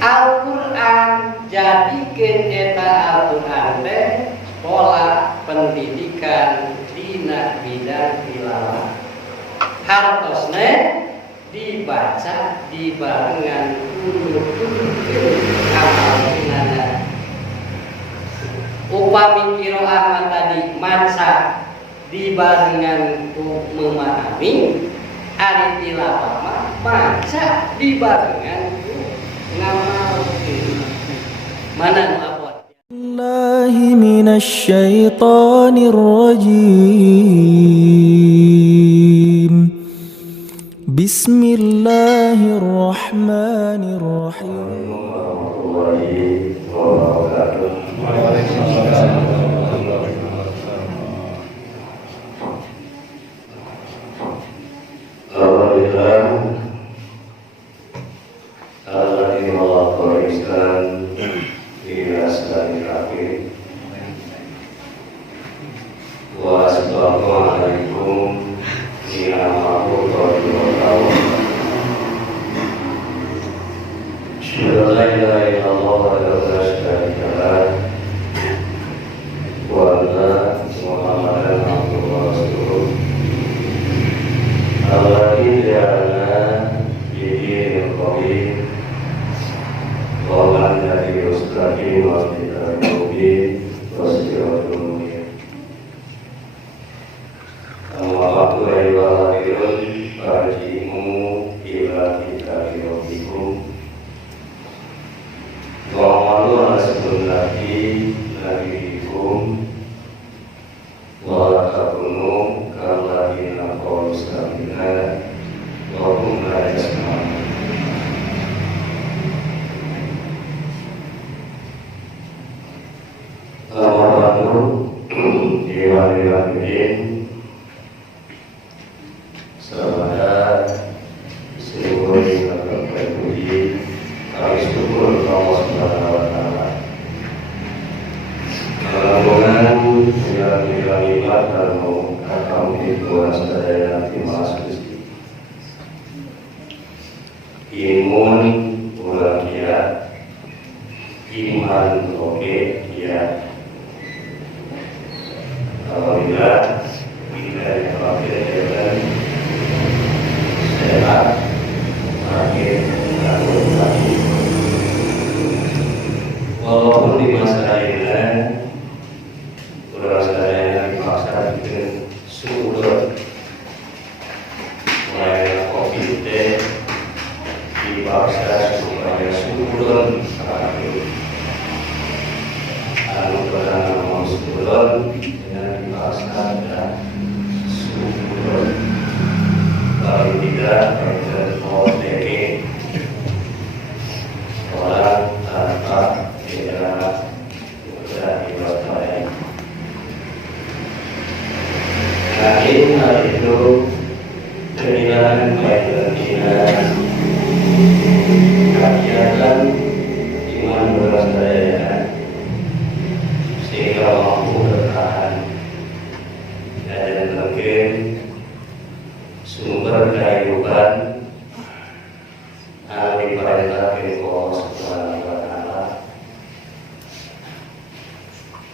Al-Quran jadikeun eta Al-Quran teh pola pendidikan dina bidang tilawah. Hartosna dibaca dibarengan amal dinana. Upami qiraah tadi maca dibarengan memahami, ari tilawah mah maca dibarengan ngamal. Mana nu abot? Billahi minasy syaithanir rajim. Bismillahirrahmanirrahim.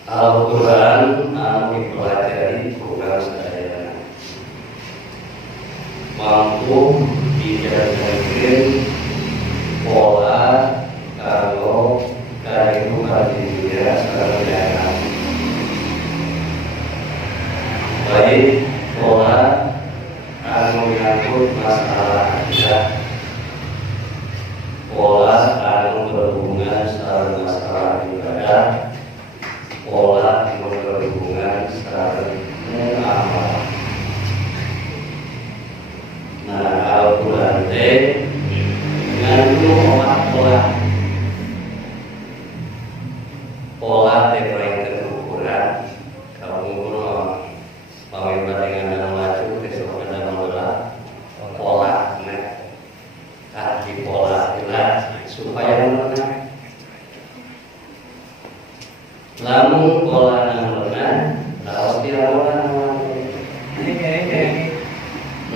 Al-Quran dipelajari bukan saya mampu dijadikan pola kalau kehidupan dunia sekarang baik pola anu menyangkut masalah akidah, pola anu berhubungan sama masalah ibadah, pola anu berhubungan sama amal. Nah, Al-Quran mengandung 4 pola yang terukuran. Kamu pamit dengan maju besok ada pola di pola jelas supaya benar. Lamun pola benar, harus dilakukan.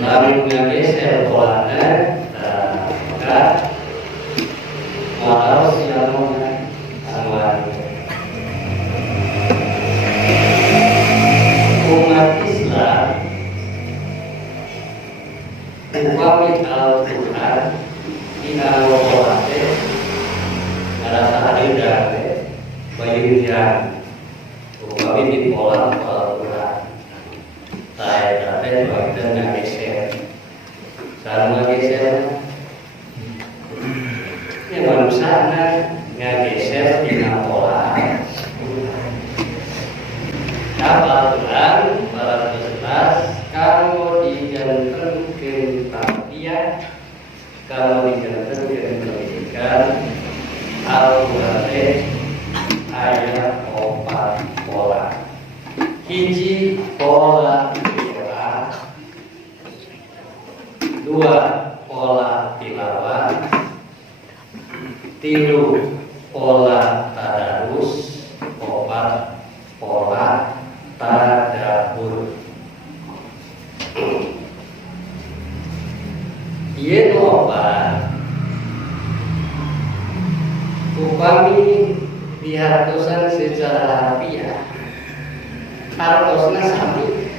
Lamun geser polanya, maka Maka silamona anwar umat Islam upami Al-Quran inawawate ngerasa adidane bayudian upami dipola Al-Quran saya date bagian ngageser sarang ngageser ini manusia ngageser dina pola Al-Quran para jelas kalau dijantankan tarbiyah kalau dijantankan pendidikan Al-Quran ayat 4 pola hiji pola qiraat, 2 pola tilawah, 3 pola tadarus, 4 pola tadabbur. Yen obat upami dihartosan secara harfiah hartosna sami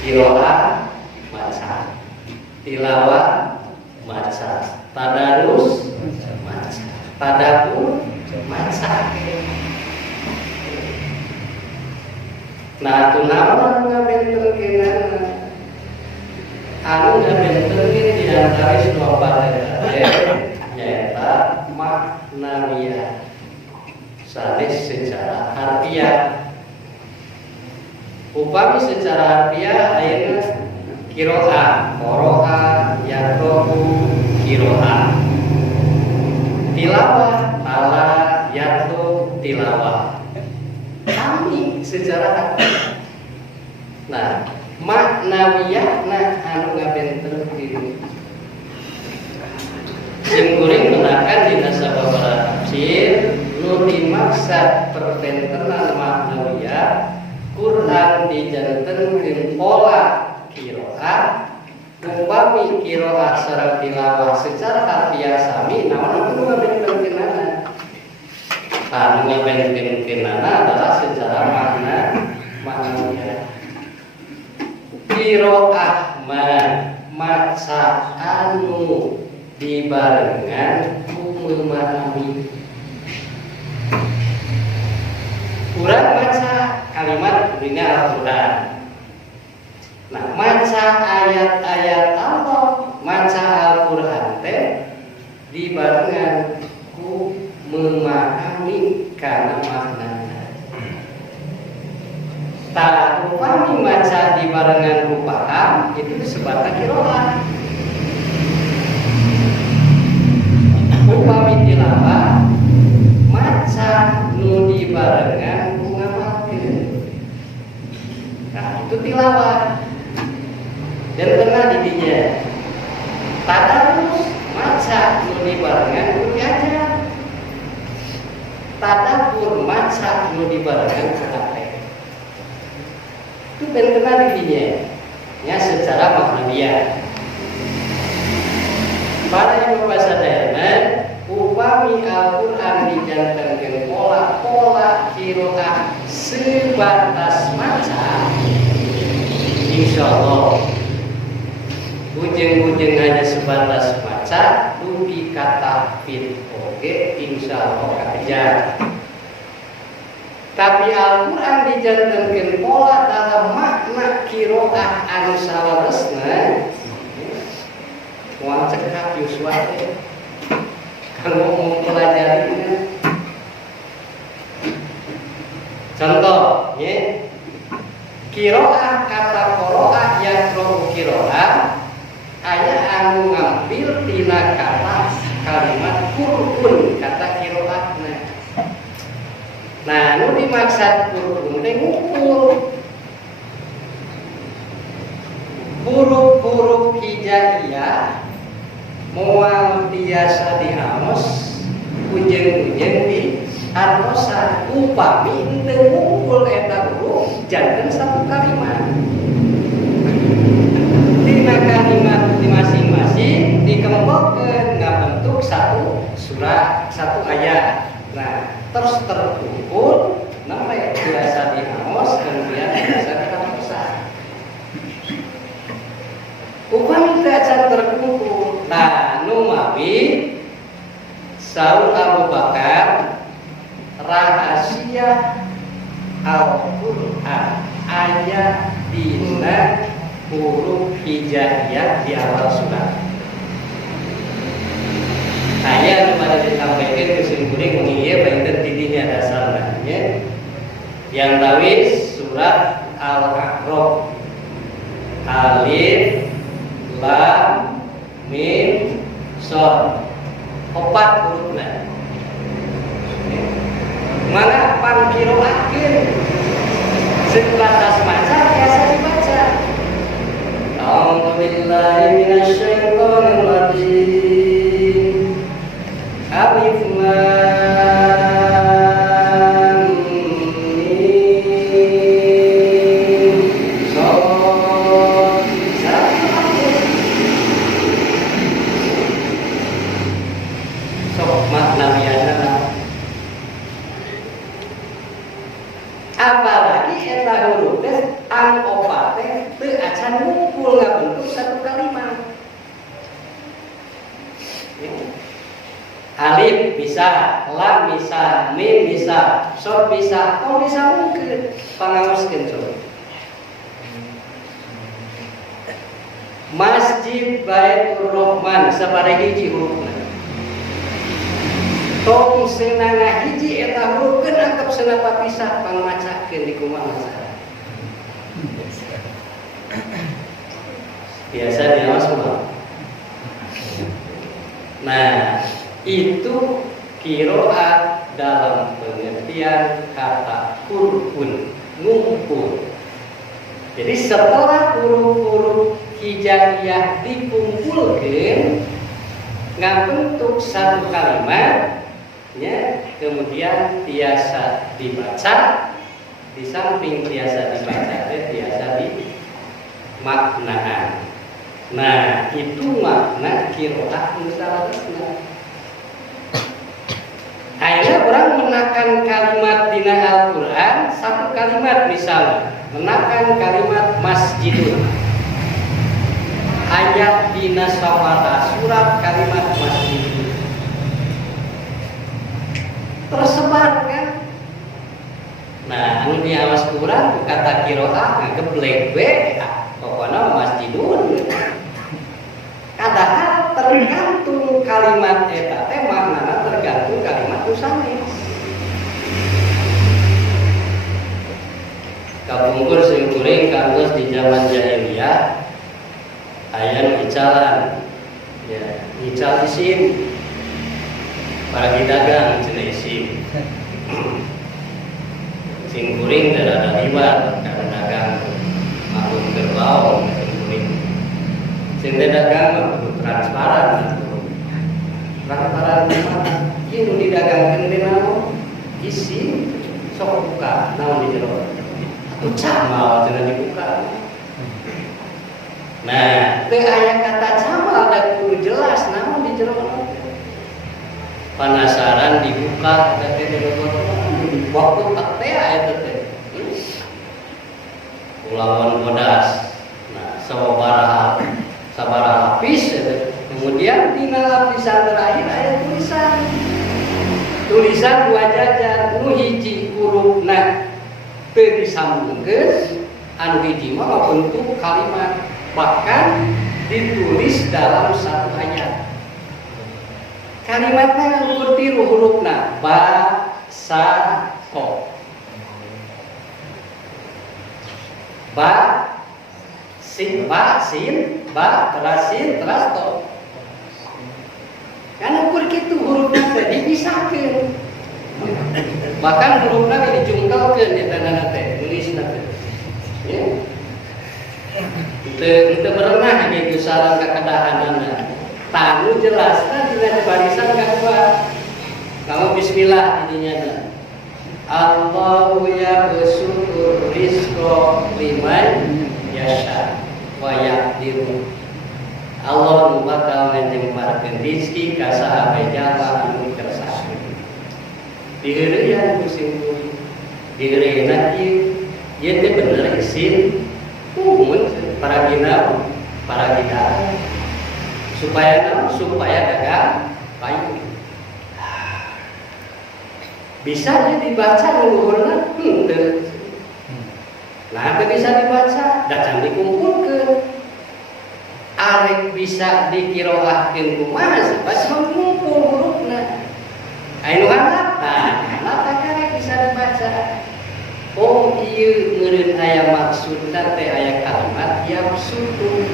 qiraat maca tilawah maca tadarus maca tadabbur maca. Nah kunaon ngabentenkeunana anu ngabentenkeun di antara semua parade nyaeta maknawiyah sanes secara harfiah. Upami secara harfiah ayeuna qiraat qara'a yaqra'u qiraat tilawah tala yatlu tilawah kami secara harfiah. Nah maknawiyah anu ngabentenkeun sing kuring menakan dina sababaraha tafsir nu dimaksud perbentenan maknawiyah Quran dijantenkeun pola qiraat upami qiraat sareng tilawah secara harfiah sami namun anu ngabentenkeunana anu ngabentenkeunana adalah secara maknawiyah qiraat maca anu dibarengan ku memahami. Urang maca kalimat dina Al-Quran. Nah, maca ayat-ayat Allah, maca Al-Quran teh dibarengan ku memahami kana maknana. Tak upami maca dibarengan ku paham itu disebutna qiraat. Upami tilawah maca nu dibarengan ku ngapalkeun. Nah, itu tilawah. Dan tengah didinya tadarus maca nu dibarengan ku diajar. Tadabbur maca nu dibarengan ku praktek. Itu dan tengah didinya ya secara maknawiyah. Para ibu sadayana upami Al-Quran dijantankeun pola qiraat sebatas maca insyaallah ujung-ujung hanya sebatas maca dugi kata fit oke insyaallah kakejar. Tapi Al-Quran dijantankeun pola dalam makna qiraat anu salaresna moal cekap Yuswa teh kanggo mempelajarinya. Contoh, ya, qiraat kata qara'a yaqra'u qiraat aya anu ngambil tina kata kalimat qur'un kata qiraatna. Nah, nu dimaksud qur'un teh ngumpul huruf-huruf hijaiyah moal biasa dihamos ujung-ujung di hartosan upami teu ngumpul eta huruf janten satu kalimat. Tina kalimat di masing-masing dikembangkeun ngabentuk satu surah satu ayat. Nah, terus terkumpul namanya biasa diamos kemudian biasa dihapuskan. Upami kacan terkumpul. Nah, numawi Saul Abu Bakar rahasia Al-Quran ayat dina huruf hijaiyah di awal surat. Saya kepada disampaikan kesimpulan mengiya baik tidinya dasarnya. Yang tawis surat Al-A'raf alif lam mim shad 4 hurufnya. Mana pangkiroakeun sebatas maca biasa dibaca. A'udzu billahi minasyaitonir rajim. Alif lam mim shad. Sok makna biasa. Apalagi eta huruf teh an opat teh teu acan ngumpul ngabentuk satu kalimat. Alif bisa, lam bisa, mim bisa, shad bisa, kau bisa mungkin pangaoskeun coba. Masjid Baitur Rahman sabaraha hiji hurufna. Tong senanga hiji eta huruf keun angkep senapa pisah pangmacakeun di kumaha masalah. Biasa diawas mah. Nah, itu qiraat dalam pengertian kata kurun ngumpul. Jadi setelah huruf-huruf hijaiyah dikumpulkan ngabentuk satu kalimat, ya, kemudian biasa dibaca, di samping biasa dibaca biasa dimaknaan. Nah, itu makna qiraat musalasna. Akhirnya orang menakan kalimat dina Al-Quran, satu kalimat misalnya menakan kalimat masjidun, ayat dina sawara surat kalimat masjidun tersebar kan. Nah, anu diawas Quran kata qiraat ngegeblek we pokoknya masjidun. Padahal tergantung kalimat eta teh maknana tergantung kalimat nusanes. Kapungkur sing kuring kantos di zaman jahiliyah aya nu icalan. Ya, ical isim. Para dagang cenah isim. Sing kuring darada liwat karena dagang makhluk kerbau sing kuring. Sing dagang transparan. Transparan mana? Ieu didagangkeun teh naon? Isi sok buka naon di jero. Atuh camal cenah dibuka. Nah, teu aya kata camal da kudu jelas naon di jero. Penasaran dibuka teh waktu teh aya teh. Kulawan bodas. Nah, sabaraha lapis kemudian di lapisan terakhir ada tulisan dua jajar nu hiji hurufna teu disambungkeun anu hiji mah bentuk kalimat bahkan ditulis dalam satu ayat. Kalimatnya ukur tiru hurufna ba sa ko. Ba sin ba teras sin teras to. Kan ukur kitu hurufna teh dipisahkeun. Bahkan hurufna dijungkelkeun di tandana teh, nulisna teh. Ya. Teu berenah ge sareng kakadahanana. Tanu jelasna dina barisan kadua. Kamu bismillah didinya. Allahu yabsutur rizqa liman yasha wa yaqdiru. Allah nu bakal ngajemparkeun rezeki ka sahabat jalma anu kersasih. Diheureuyan musim kuring. Diheureuyeuna ieu teh bener isin kumun para gina supaya dagang payu. Bisa dibaca luhurna henteu. Nah, bisa dibaca da can dikumpulkeun. Arek bisa dikiroahkeun kumaha sebab ngumpul hurufna. Anu handap, mata karek bisa dibaca. Oh ieu meureun aya maksudna teh aya kalimat yabsutu.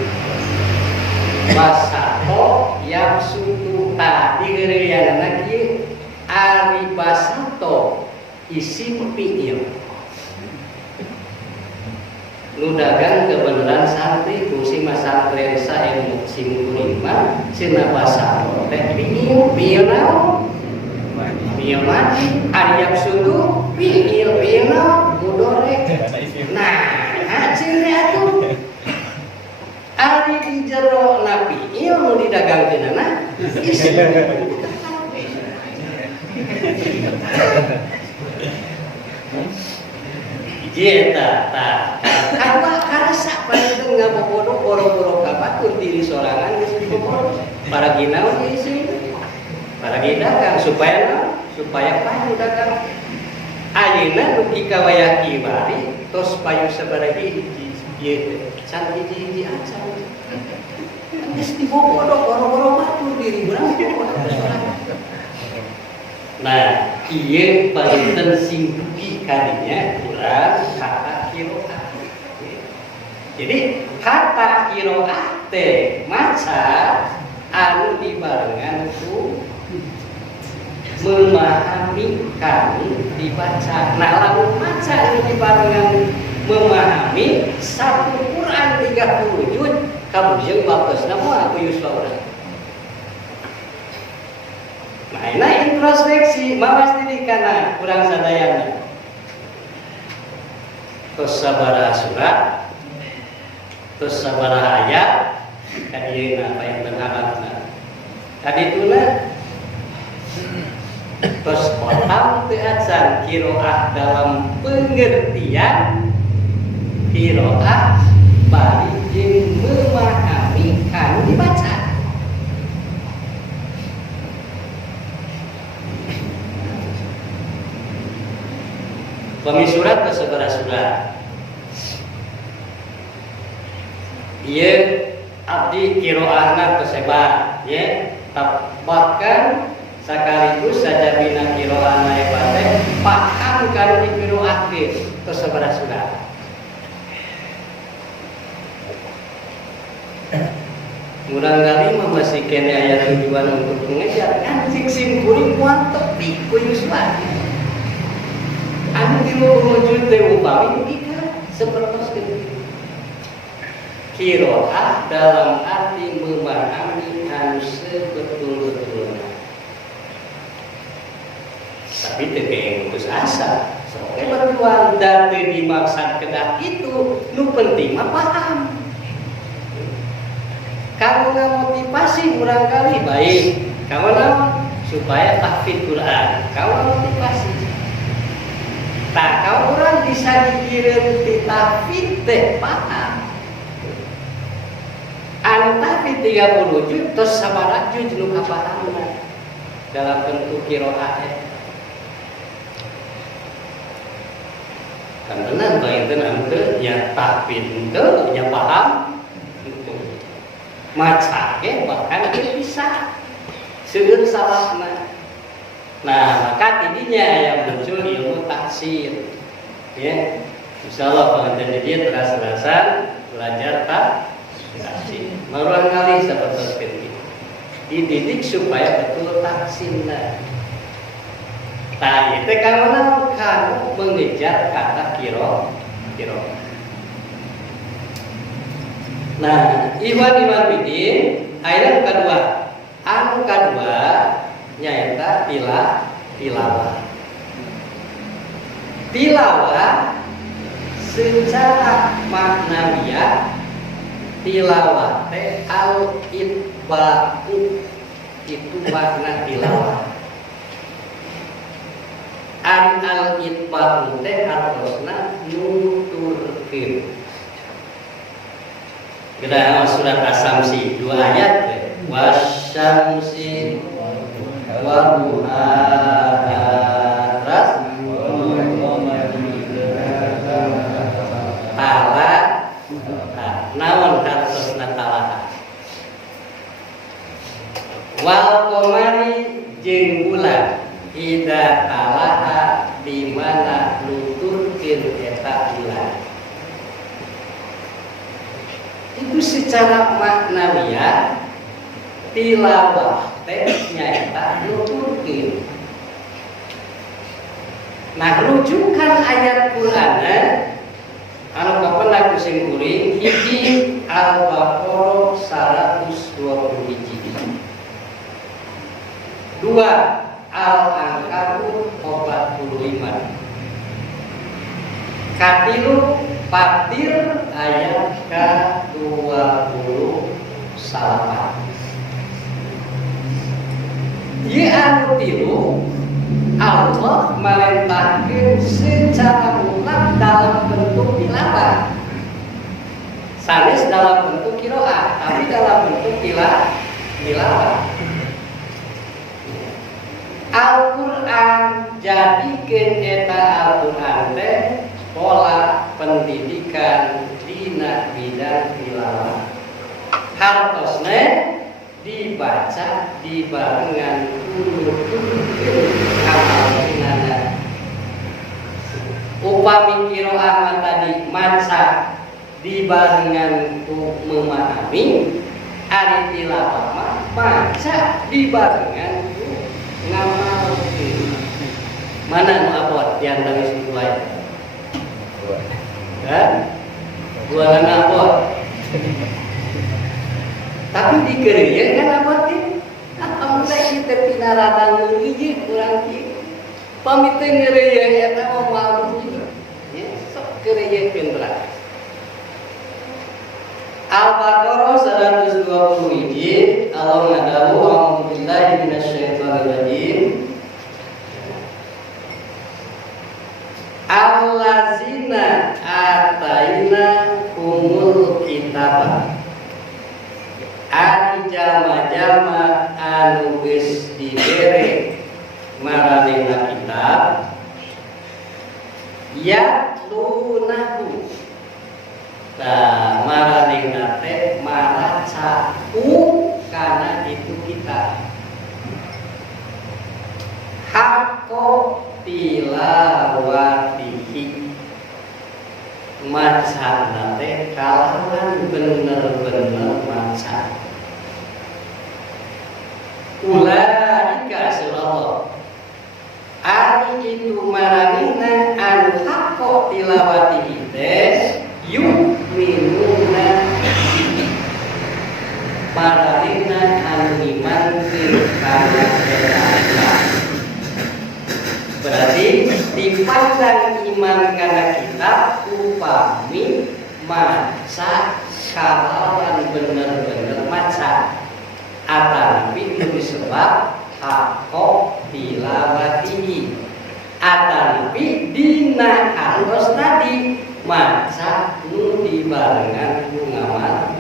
Basato yabsutu tadi geureuyanna kieu ari basato isim fi'il. Nu dagang kebenaran santri fungsi masantren sae musim kuring mah cenah basato teh fi'il naon? Fi'il madi ari yabsutu fi'il naon? Mudhari. Nah, cenah atuh ari di jero na fi'il nu didagangkeunana isim. Jeta karena karasa paling ngabobodo boro-boro kabatun diri sorangan geus dibobodo para ginau di sini para dagang supaya payu dagang ayeuna nu kawaya kibari tos payu sabaraha ieu can hiji acan geus dibobodo boro-boro batur diri urang nah, ieu palinten sing dugi kadinya urang kata qiraah. Jadi kata qiraah teh maca anu dibarengan ku memahami kami dibaca. Nah, lamun maca anu dibarengan memahami satu Quran 30 juz kabujeng waktosna moal ku yuswa urang. Nah, introspeksi mawas diri kana kurang sadayana. Tos sabaraha surat, tos sabaraha ayat, kadieuna aya benarna. Kadituna tos kotam teu acan qiraah dalam pengertian qiraah bari jeung memahami kanu dibaca. Pami surat ke sabaraha surat. Ieu abdi qiraahna tersebar, ya. Bahkan sakaligus saja bina qiraahna teh paham kanu diqiraahkeun tos sabaraha surat. Murang-kali mah masih kene aya tujuan untuk mengejar kan sing kuring moal tepi ku yuswa. Anu diwujud teh upami kita seperti qiraah dalam arti memahami anu sebetul-betulnya. Tapi teu kenging putus asa. Soke berjuang dan teu dimaksud kedah itu, nu penting mah paham. Kamu ngamotivasi barangkali baik. Kamu supaya tahfidz Quran. Kamu motivasi. Tak kau orang bisa dikirim di tahfidz teh paham. Anu tahfidz 30 juz terus sabaraha juz nu kapahamna dalam bentuk qiraah. Kan benar bayangkeun anu teu nya tahfidz teu nya paham. Maca ge bahkan teu bisa seueur salahna. Nah, maka tidinya yang muncul ilmu taksir, ya. Insyaallah pengantin dia terasa-terasa belajar taksir. Marulang kali sahabat-sahabat dididik supaya betul taksirna. Nah, itu kamu mengejar kata kiro. Nah, iwan bidin ayat kedua. Anu kedua nyaeta tilawah. Tilawah secara maknawiyah tilawah teh al itba'u, itu makna tilawah. Al itba'u teh artosna nuturkeun. Kita surat As-Samsi 2 ayat wasyamsi wa duhaha ras tala naon hartosna talaha wal qamari jeung bulan ida talaha di mana nuturkeun eta bulan. Itu secara maknawiyah tilawah teh nyaeta nuturkeun. Nah, rujukan ayat Qur'an anu kapendak kusim kuring hiji Al-Baqarah 121. 2 Al-Ankabut 45. Katilu Fatir ayat ke-28. Ye anu tilu Allah merintahkan secara mutlak dalam bentuk tilawah. Sanes dalam bentuk qiraah, tapi dalam bentuk tilawah. Al-Qur'an jadikeun eta Al-Qur'an teh pola pendidikan dina bidang tilawah. Hartosna dibaca dibarengan nuturkeun kamalina. Upami qiraah tadi maca dibarengan ku memahami, ari tilawah mah maca dibarengan ku ngamalkeun. Mana nu abot di antara isu dua itu? Dua abot. Tapi di kerja kan abot amun saya kita pinarada ngeuji urang kieu. Pamit teh ngeureuyeuh eta mah moal juga. Ya, sok kereuyekeun berat. Al-Baqarah 121. Allah ngadawu a'udzubillahi minasyaitonir rajim. Allazina ataina humul kitabah. Ari jalma-jalma anu geus dibere maranehna kitab yatlunahu. Tah maranehna teh maraca kana itu kitab. Hakko tilawatihi. Macana teh kalawan bener-bener maca. Ulaika surah ari itu maranina anu hakko tilawatihi teh yu'minuna maranina anu iman kana eta. Berarti dipandang iman karena kitab upami maca kalawan bener-bener maca atanapi itu disebab hakko tilawatihi atanapi dina harus tadi maca nu dibarengan ku ngamal.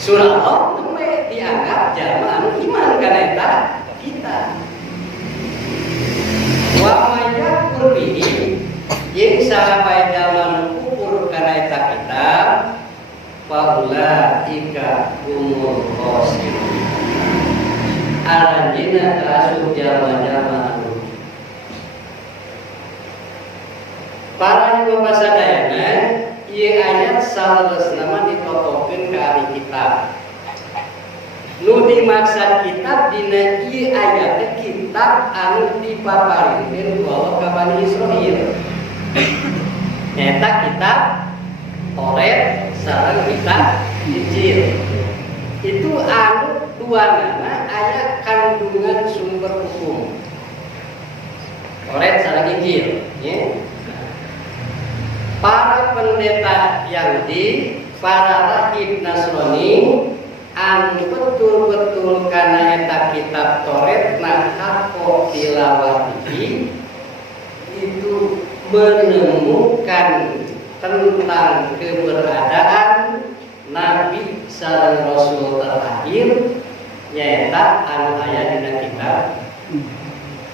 Surah Allah dianggap jalma anu iman karena eta kita. Wa mayyakfur bihi yang sahabat jalma kufur karena eta kitab faulaika humul khasirun. Aranjeunna kasuk jalma-jalma anu para bapak sadayana ieu ayat salesna mah ditotokeun ka ahli kitab. Nu dimaksud kitab dina ieu ayat teh kitab anu dipaparikeun ku Allah ka Bani Israil. Eta kitab Taurat sareng kitab Injil. Itu anu duanana aya kandungan sumber hukum. Taurat sareng Injil, ya. para pendeta Yahudi, para rahib Nasrani anu betul-betul kana eta kitab Taurat na haqo tilawatihi itu menemukan tentang keberadaan Nabi sareng Rasul terakhir nyaeta anu aya dina kitab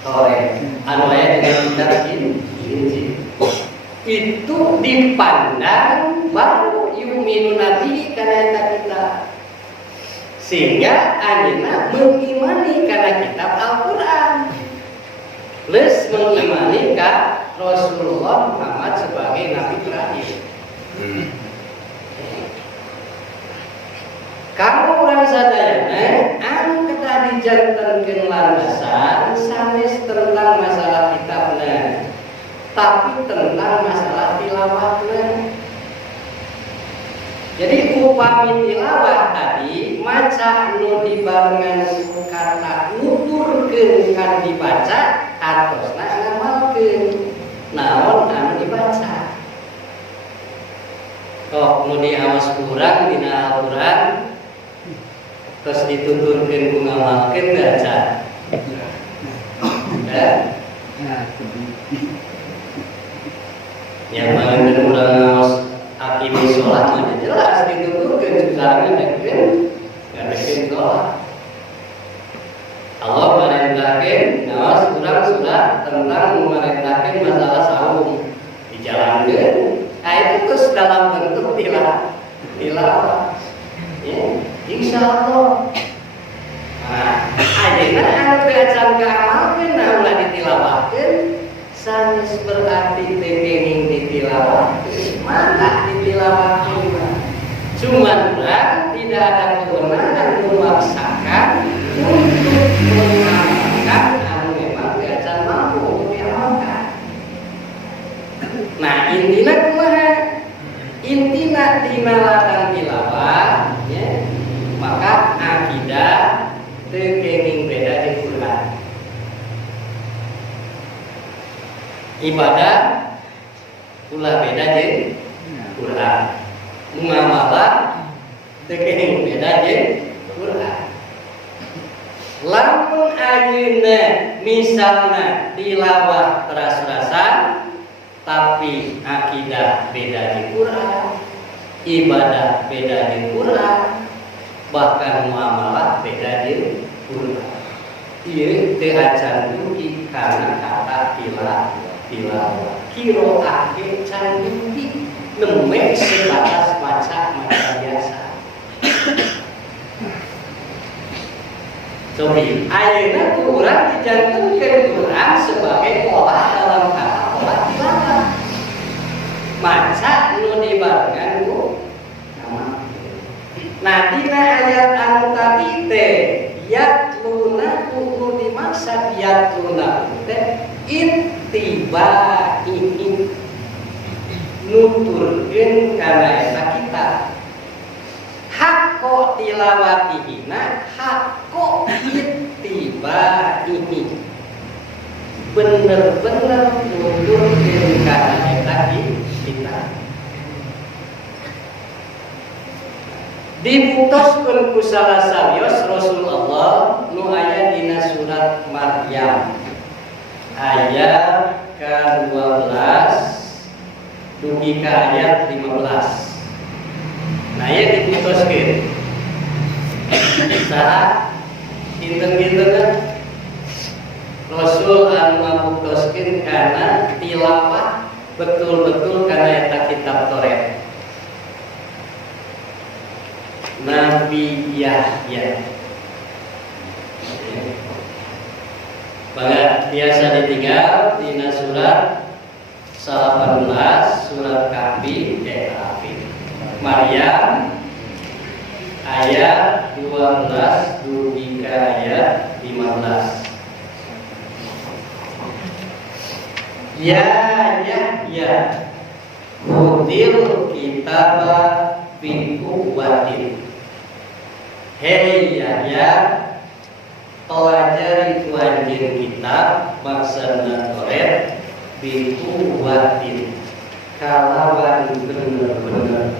Taurat, anu aya dina kitab Injil. Itu dipandang baru yu'minu nabi kana eta kitab. Sehingga anjeunna mengimani kana kitab Al-Qur'an. Les mengimani ka Rasulullah Muhammad sebagai nabi terakhir. Kamu urang sadayana anu kedah dijantenkeun landasan sanes tentang masalah kitabna, tapi tentang masalah tilawahna. Jadi upami tilawah tadi maca nu dibarengan ku kata nuturkeun kan dibaca atosna ngamalkeun naon anu dibaca. Kok nu diawas kurang dina Al-Qur'an terus dituturkeun ku ngamalkeun baca. Yang mana urang ngaos akimi sholat mah jelas dituturkeun carana ngadekeun sholat. Allah merintahkeun ngaos urang sholat tentang merintahkeun masalah saum dijalankeun. Itu terus dalam bentuk tilawah. Ya, insyaallah. Nah, ayeuna anu teu acan ngaamalkeun ulah ditilawahkeun sanes berarti tekening ditilawahkeun, maka ditilawahkeun. Cuman tidak ada kewenangan memaksakan untuk mengamalkan anu memang teu acan mampu untuk diamalkan. Nah, intina kumaha? Intina dina ladang tilawah, ya, maka akidah teu kenging beda di Quran. Ibadah ulah beda jeung Quran. Muamalah teu kenging beda jeung Quran. Lamun ayeuna misalna tilawah teras-terasan tapi akidah beda di Quran, ibadah beda di Quran, bahkan muamalah beda di Quran. Ieu teu acan dugi kana kata tilawah. Qiraah ge can dugi nemeh sebatas maca biasa. Sobi, ayeuna tu urang dijantenkeun Quran sebagai olah dalam kata olah tilawah. Maca nu dibarengan ku nama. Nah, dina ayat anu tadi teh yatluna nu dimaksud yatluna teh ittiba'i nuturkeun kana eta kitab. Hakko tilawatihina hakko ittiba'i bener-bener nuturkeun kana eta kitab. Dibuktaskeun ku salah sarios Rasulullah nu aya dina surat Maryam ayat ke-12 dugi ka ayat 15. Nah, ieu dibuktaskeun. Saha kinten-kinten Rasul anu ngabuktaskeun kana tilawah betul-betul kana eta kitab Taurat. Nabi Yahya. Biasa ditinggal dina surat 18 surat Kahfi Maryam ayat 12 dugi ka ayat 15. Ya Yahya Hutil kitaba fi quwwatin. Hei Yahya, pelajari ku anjeun kitab maksudna Taurat bi quwwatin kalawan bener-bener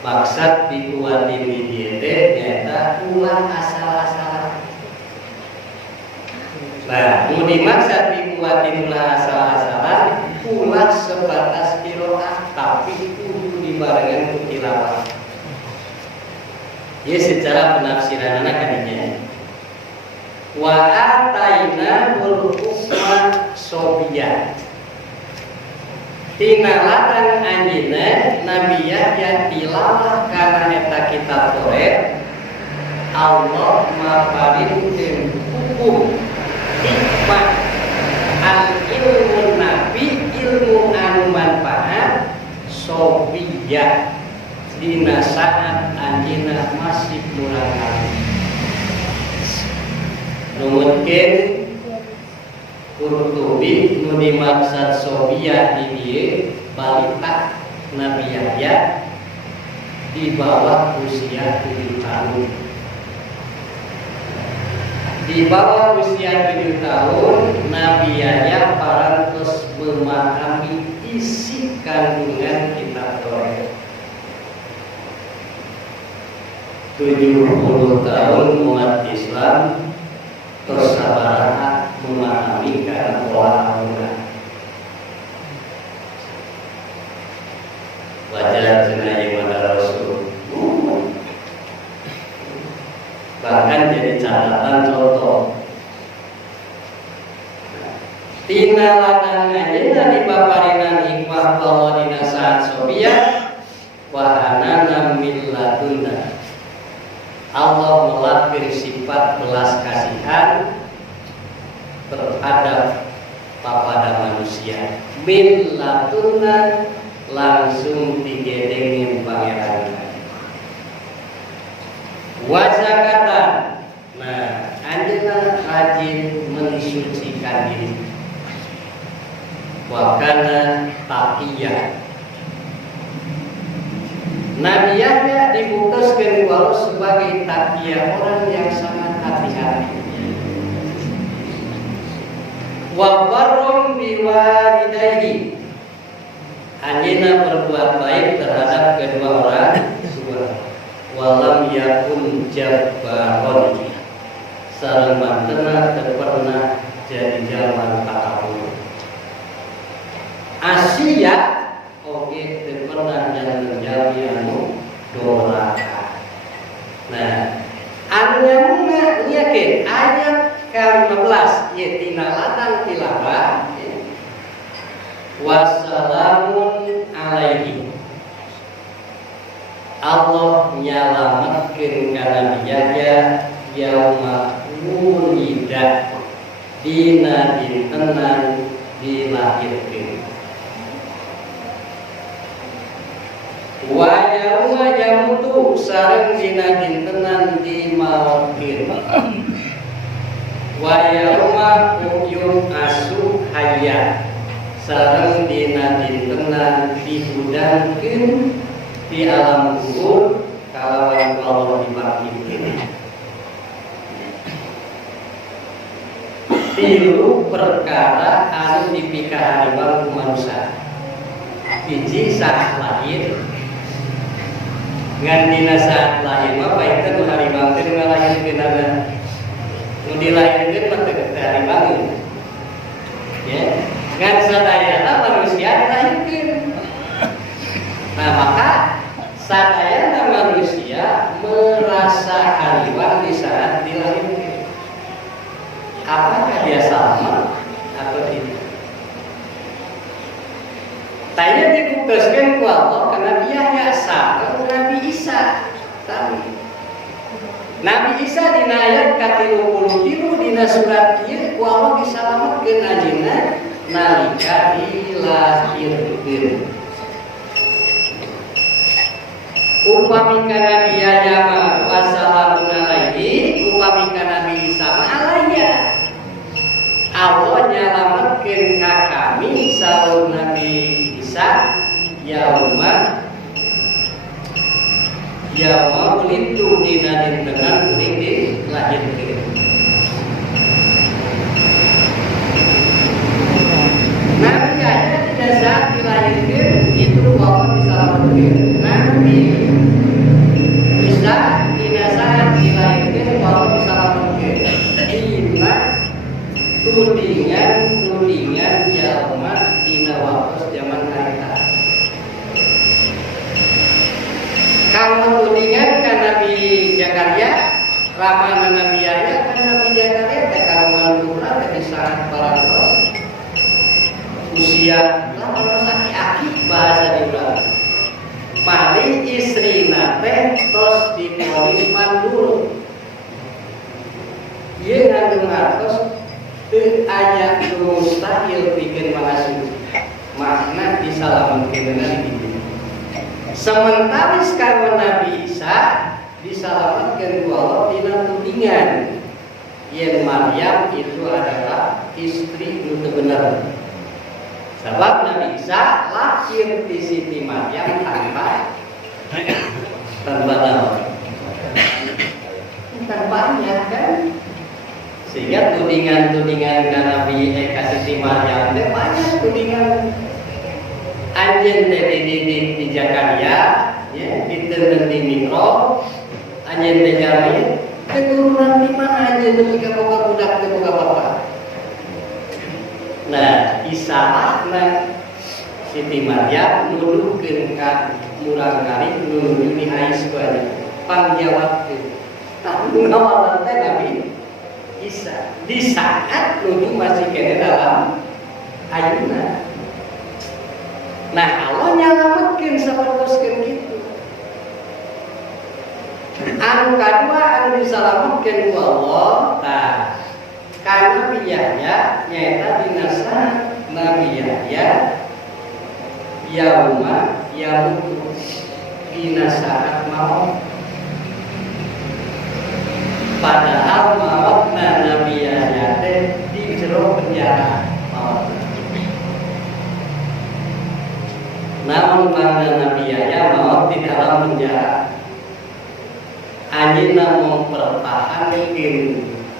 maksud dikuatin di diete nyata ulah asal-asalan. Nah, mau dimaksud dikuatin ulah asal-asalan ulah sebatas kiroah tapi kudu dibarengan ku tilawah. Ya secara penafsiran anak kadinya wa ataina ul hukma sobiyah tinalatan anjina Nabi Yahya tilawah karena eta kitab Taurat Allah maparinkeun hukum hikmah al ilmu nabi ilmu anu manfaat sobiyah dina saat anjina masih kurang alim. Numutkeun Qurtubi nu dimaksud sobiyah di dieu balita Nabi Yahya di bawah usia 7 tahun. Di bawah usia 7 tahun Nabi Yahya parantos memahami isi kandungan kitab Taurat. 70 tahun umat Islam tersabarah memahami karena pola bangunan. Wajar jenayah pada Rasul. Bahkan jadi catatan contoh. Tinalanan anjeunna di paparinan hikmah Allah dina saat Sophia wahana min ladunna. Allah melahir sifat belas kasihan terhadap kepada manusia. Min ladunna langsung digedengin pangeran. Wazakatan. Nah, anjeunna rajin mensucikan diri. Wa kana taqiyah. Nabi Yahya diputuskan walau sebagai taqiyah orang yang sangat hati-hati. Wa barrum biwalidayhi. Anjeunna berbuat baik terhadap kedua orang tua. Walam yakun jabbaron. Sareng mantena teu pernah jadi jalma takabur. Asia oke teu pernah jadi jalmi anu doraka. Nah, anu nyamuna nyakeun ayat ke-15 ieu tinalatan tilawah wassalamun alaihi. Allah nyalametkeun ka Nabi Yahya yauma wulida dina dintenan dilahirkeun. Wa yauma yamutu sareng dina dintenan dimautkeun. Wa yauma uyun asu hayya sareng dina dintenan dihudangkeun di alam kubur kalawan Allah dibangkitkeun. Tilu perkara anu dipikahariwang ku manusia. Hiji saat lahir. Ngan dina saat lahir mah paeuteuh nu hariwang teh ngalahirkeun anak. Nu dilahirkeun mah teu hariwang. Ya, ngan sadayana manusia dilahirkeun. Nah, maka sadayana manusia merasa hariwang di saat dilahirkan. Apakah dia sama atau tidak? Tanya diputuskan ku Allah karena dia Yahya Nabi Isa. Nabi Isa dina ayat ka-33 dina surat ieu ku Allah disalametkeun ajina nalika dilahirkeun. Upamika Nabi Yahya wassalamun alaihi upamika Nabi Isa alaiya. Allah nyalametkeun ka kami saur Nabi Isa yauma ulidu dina dintenan kuring dilahirkeun. Nabi Yahya tidak tudingan jalma dina waktu zaman harita. Kalau tudingan kan Nabi Zakaria, ramana Nabi Yahya kan Nabi Zakaria teh karuman putra teh sangat parantos usia 18 aki bahasa di urang. Mari istrina teh tos diponis mandul. Ieu ngandung artos teu aya nu mustahil pikeun mangasuh. Makna disalametkeun dengan dididik. Sementara sekarang Nabi Isa disalamatkan ku Allah dina tudingan yen Maryam itu adalah istri nu teu bener. Sebab Nabi Isa lahir di Siti Maryam tanpa banyak kan, sehingga tudingan Nabi Siti Maryam teh banyak tudingan. Anjeun teh dididik di Zakaria, ya, diteun di Mikro, anjeun teh jamin, keturunan di mana anjeun ketika boga budak teh boga bapak. Nah, Isaakna Siti Maryam nuduhkeun ka murang kali nuduh di hais ku aya pangjawabkeun. Tanggung ngawalan teh Nabi Isa di saat nuduh masih kene dalam ayeuna. Nah, Allah nyalametkeun sapertoskeun kitu. Anu kadua anu disalametkeun ku Allah, tah kana Nabi Yahya nyaeta dinasa Nabi Yahya yauma yamutu dinasaat maut. Padahal mautna Nabi Yahya teh di jero penjara maut. Namun karena Nabi Yahya maut di dalam penjara, anjeunna mempertahankan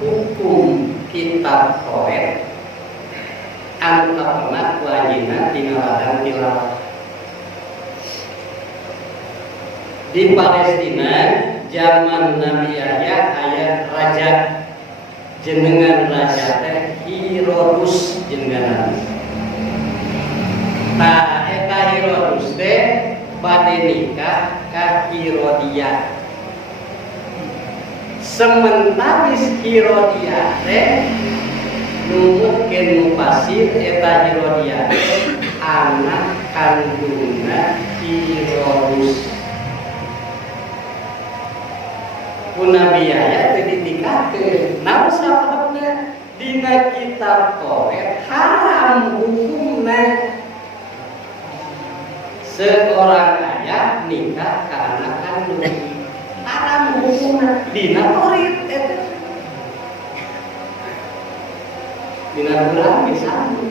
hukum kitab Taurat anu pernah ku anjeunna tina ladang tilawah. Di Palestina zaman Nabi Yahya aya raja jenengan raja teh Herodus jenengan. Nah, eta Herodus teh bade nikah ka Herodia. Sementara Herodia teh numutkeun mufasir eta Herodia teh anak kandungna Herodus. Ku Nabi Yahya teh dinikahkeun. Naon sababna? Dina kitab Taurat haram hukumna seorang ayah nikah ke anak kandung. Haram hukumna dina Taurat eta. Dina Quran misalnya.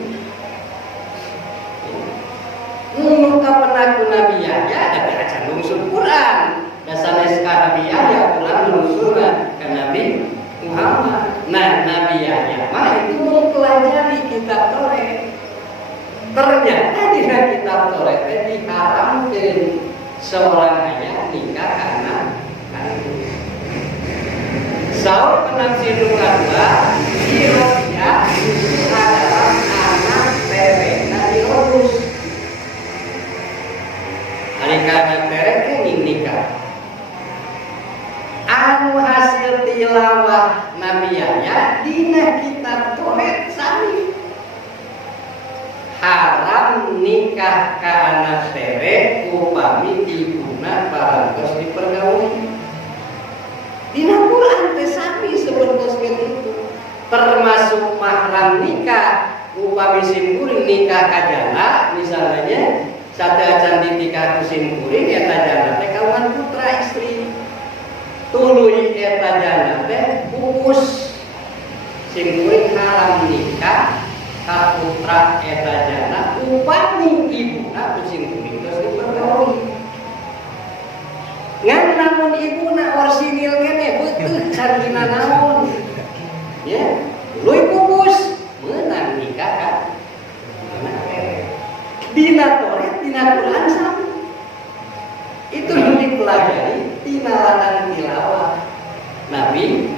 Nu kapenak ku Nabi Yahya da acan lungsun Quran. Dasanes ka Nabi Yahya Quran lungsurna ka Nabi Muhammad. Nah, Nabi Yahya mah itu mempelajari kitab Taurat. Ternyata di kitab Taurat diharamkan seorang ayah nikah anak kandung. Saur penafsir kedua, Herodia itu adalah anak terena Herodus. Alika anak terena ini nikah. Anu hasil tilawah Nabi Yahya dina kitab Taurat sami. Haram nikah ka anak tere upami ibuna parantos dipergauli. Dina Quran teh sami sapertoskeun itu. Termasuk mahram nikah upami simkuring nikah ka jana misalnya sateacan dinikah ku simkuring eta jana teh kawan putra istri. Tuluy eta jana teh pupus. Simkuring haram nikah ka putra eta jana upami ibuna kucing kuning terus dipergauli. Ngan namun ibuna orsinil kene beuteung cardina naon. Ya, tuluy pupus meunang nikah ka anak kere. Dina Taurat dina Quran sama. Itu yang dipelajari dina ladang tilawah Nabi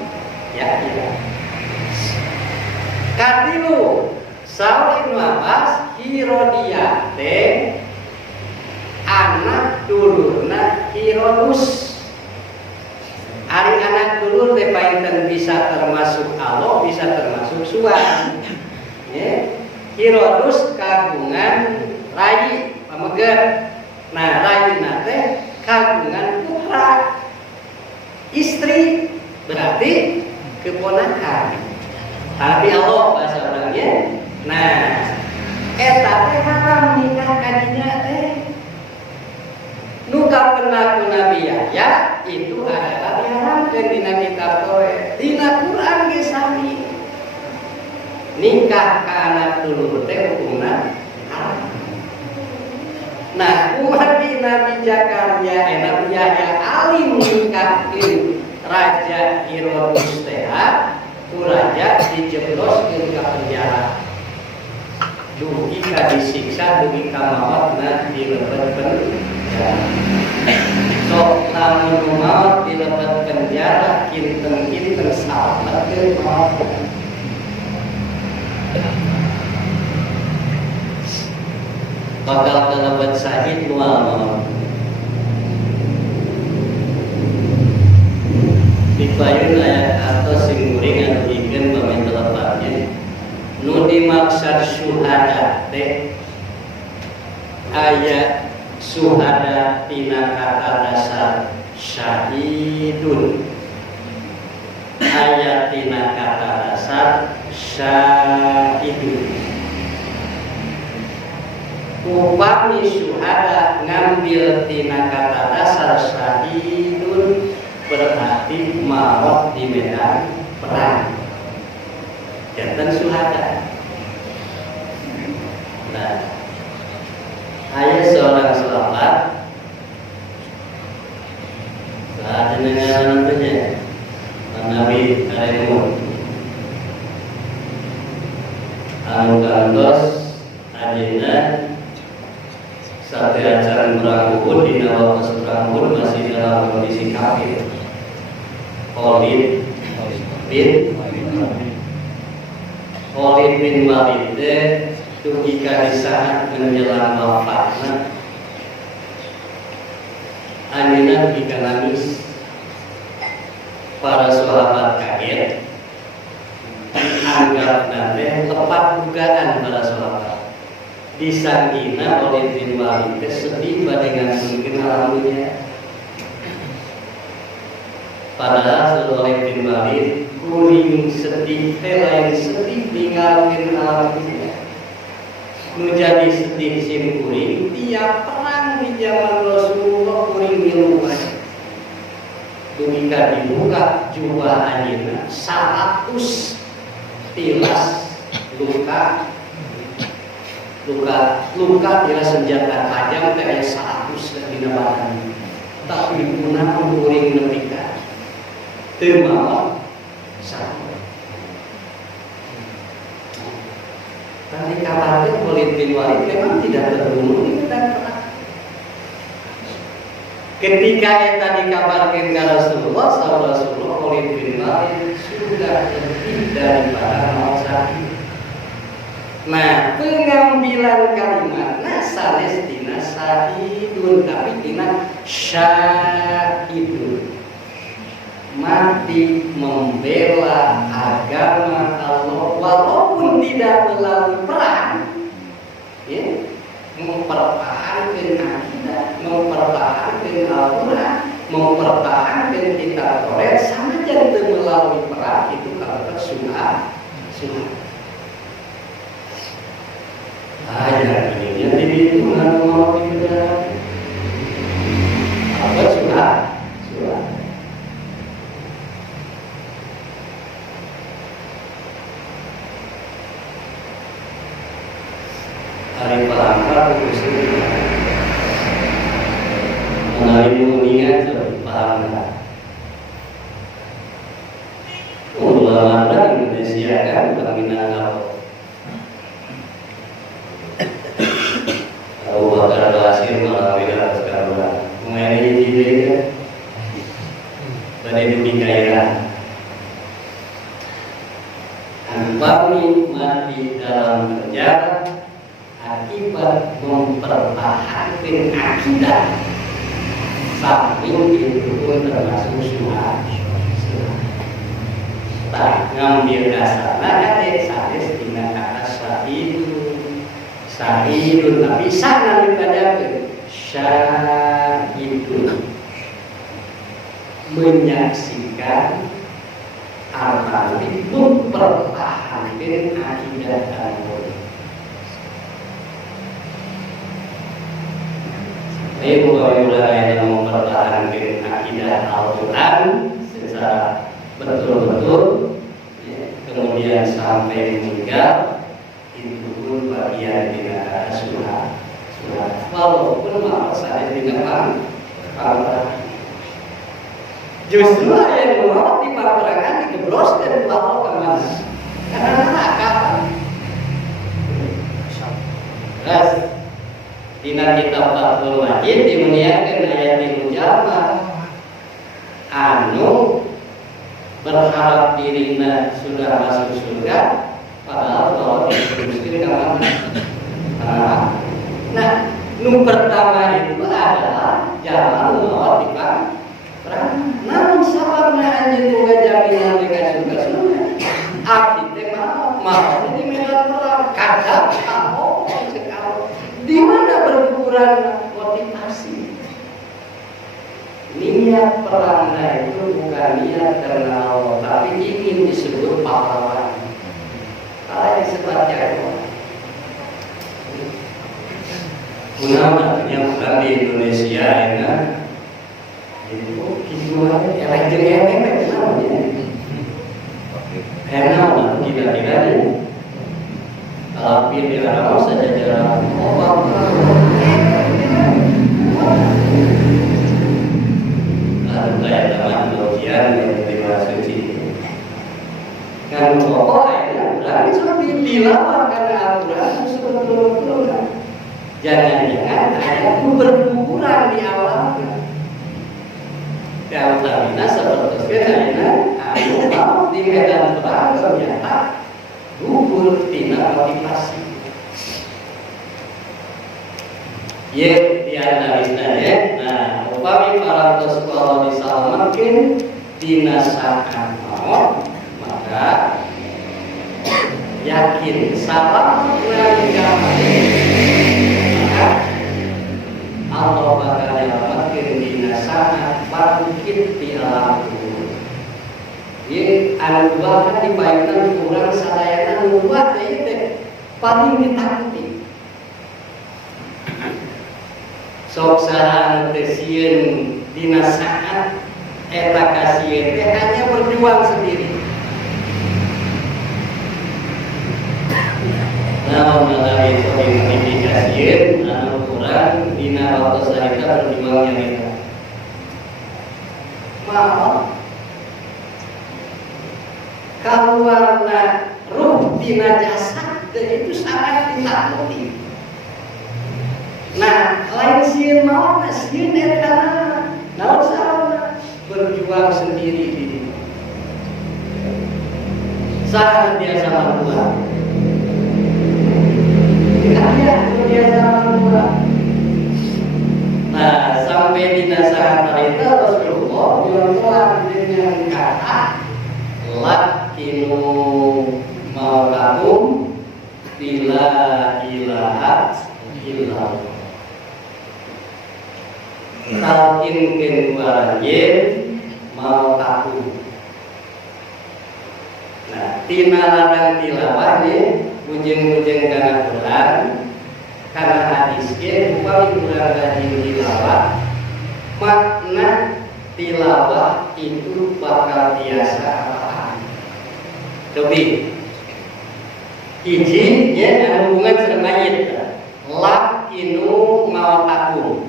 Yahya. Katilu Saur Ibnu Abbas Hirodiah teh anak dulurna Hirodus. Ari anak dulur teh painten bisa termasuk Allah, bisa termasuk suan. Ya. Hirodus kagungan rai pameger. Nah, raina teh kagungan putra. Istri berarti keponakan. Tapi Allah bahasa orangnya. Nah, eta teh haram nikah kadinya teh. Nuka pernah Nabi Yahya itu adalah diharamkan dina kitab Taurat. Dina Quran ge sami. Nikah ka anak dulur teh hukumna haram. Nah, umat Nabi Zakaria Nabi Yahya alim nikahkeun Raja Herodes teh, ku raja dijebloskeun ka penjara. Dugi ka disiksa, dugi ka mautna dilebet penjara. Sok lamun maut dilebet penjara, kinten-kinten salametkeun maut. Bakal kelebet syahid mual maut. Dipayun ayat atau sing muring anu bikin pemain telepatnya. Nu dimaksud syuhada teh ayat syuhada tina kata dasar syahidun. Ayat tina kata dasar syahidun. Upami syuhada ngambil tina kata dasar syahidun berarti maut di medan perang. Jantan syuhada. Nah, ayat seorang sahabat saat jenengan nantinya Nabi Karimun anu kantos adina saat acara perang Uhud di awal perang Uhud masih dalam kondisi kafir. Khalid bin Walid itu jika di saat menjelang wafatnya anina jika nangis, para sahabat kaget, dianggap nanti lepat dugaan para sahabat. Disangkina oleh bin Walid sedih dengan mungkin alhamdulillah. Padahal oleh bin Walid kuring sedih, lain sedih tinggalkan alhamdulillah. Nu jadi sedih sim kuring tiap perang di zaman Rasulullah kuring miluan. Dumika dibuka jua anjeunna 100 tilas luka tilas senjata tajam kayak 100 dina badan. Tapi kunaon kuring nepika teu maot sama. Tadi kabarnya Khalid bin Walid memang tidak terbunuh di medan perang. Ketika yang tadi kabarkan ke Rasulullah, Khalid bin Walid sudah lebih daripada maut syahid. Nah, pengambilan kalimat sanes tina syahidun, tapi tina syahidun. Mati membela agama Allah walaupun tidak melalui perang, ya, mempertahankan akidah, mempertahankan Al-Quran, mempertahankan kitab Taurat, sama jadi melalui perang itu kalau sunnah. Ayat ini yang dihitungan mau dibedakan. Apa sunnah? Hari perangkat muslim mengalami niat perangkat ulama Indonesia kan Minangkabau Abu Bakar Basir malah beda sekarang mengenai ide kan pada demi kairan Kami mati dalam penjara akibat mempertahankan akidah, samping itu pun termasuk syubhat. Tak ngambil dasarnya ada sadis tina kata syahidun tapi sana daripada syahidun menyaksikan arti mempertahankan akidah dan Ibu ulama yang mempertahankan akidah Al-Quran secara betul-betul, ya, kemudian sampai meninggal, itu pun bagian dari syubhat. Walaupun maaf saya tidak paham. Justru yang mau dipaparkan dikeblos dan bawa kemana? Karena neraka. Terus dina kitab Fathul Majid dimuliakan ayat dimujamah anu berharap dirinya sudah masuk surga padahal bahwa disuruhkan kemana? Nah, pertama itu adalah jalan melewati namun sabarnya anjing juga jaminan mereka surga. Abdi teh mau di medan perang kadang sekali. Di mana berkurang motivasi? Niat perangnya itu bukan niat karena Allah, tapi ingin disebut pahlawan. Kalau disebutnya Munawar yang bukan di Indonesia ya. Itu kisahnya elek-elek namanya. Enak kira-kira ini. Kalau pilih orang saja jarang. Lalu kayak teman ujian yang terima suci. Kan pokoknya berarti sudah dilawan karena Al-Quran betul-betul. Jangan-jangan ada berkuburan di alamnya. Kalau Tamina seperti sebenarnya mau di medan perang ternyata gugur tina motivasi. Ye dianalisnya ya. Nah, upami parantos kalau disalamatkan dinasakan maut maka yakin salah nanti maka Allah bakal nyelamatkan dinasakan bangkit di alam kubur. Ye anu dua kan dibayangkan kurang sadayana nubuat itu paling ditakuti. Sok saha tesieun dina saat eta kasieun teh hanya berjuang sendiri. Nah, melalui identifikasieun anu kurang dina waktu sarita berjuang nyarita. Maaf. Kaluarna ruh dina jasad itu sangat ditakuti. Nah, lain sieun maut na sieun eta naon saha berjuang sendiri di dieu. Saha dia sama Tuhan. Dia sama Tuhan. Nah, sampai di nasahat itu Rasulullah bilang dengan kata lakinu maulakum bila ilaha illallah. Talkinkeun barajin mau aku. Nah, tina ladang tilawah nih ujung-ujung kana Quran karena hadis ge upami urang rajin tilawah makna tilawah itu bakal biasa apa? Cobi hiji nya hubungan sareng mayit lakinu mautakum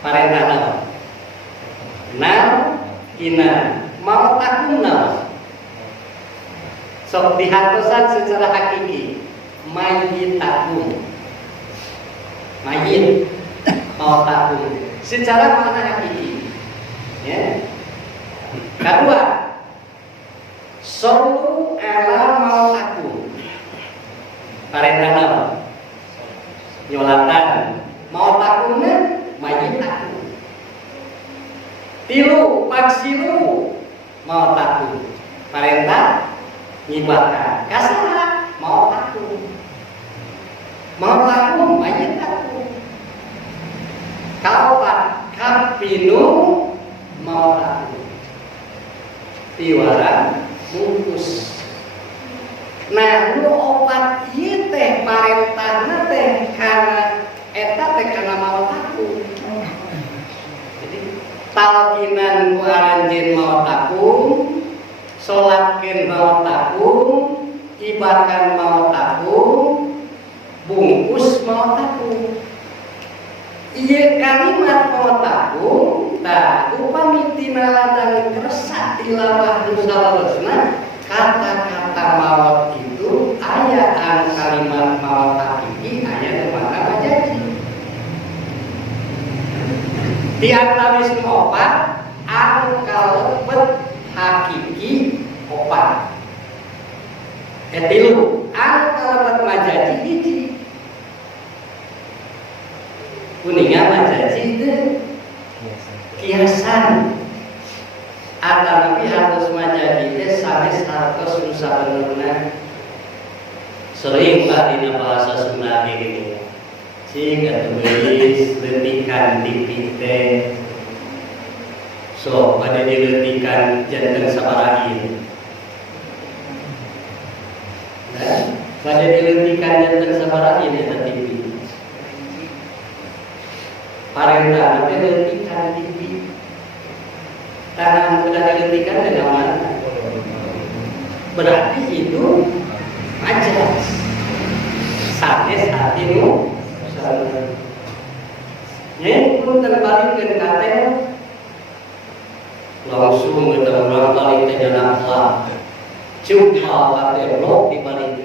parentah naon kina mautakum naon sok dihartosan secara hakiki mayit takum mayit mautakum secara makna hakiki ya. Kedua Sallu ala mautakum. Parentah nama nyolatan mautakumna mayit aku. Tilu paksilu mautakum. Parentah nyibatan kasaha mautakum. Mautakum mayit aku. Kaopat kapinu mautakum. Tiwara bungkus. Nah, nu opat ieu teh parentahna teh kana eta teh kana mautakum. Jadi talkinan ku aranjeun mautakum, salatkeun mautakum, ibakan mautakum, bungkus mautakum. Ieu kalimat mautakum tah upami tina ladang kersa tilawah nu salawasna kata-kata maut itu aya anu kalimat maut hakiki aya nu makna majazi. Di antawis opat anu kalebet hakiki opat. Etilu anu kalebet majazi hiji. Kuningan majazi itu kiasan. Atanapi harus majazi teh sanes hartos nu sabenerna sering lah dina bahasa Sunda ini. Cing atuh leutikan tipi teh so pada dileutikan janten sabaraha ieu. Nah, pada dileutikan janten sabaraha ieu eta tipi. Parentah teh leutikan tipi. Tangan sudah dihentikan dengan mana? Berarti itu majas. Sanes hatimu Nyai pun terbalik ke katel langsung kita orang balik ke jalan lah jumpa katel blok dibalik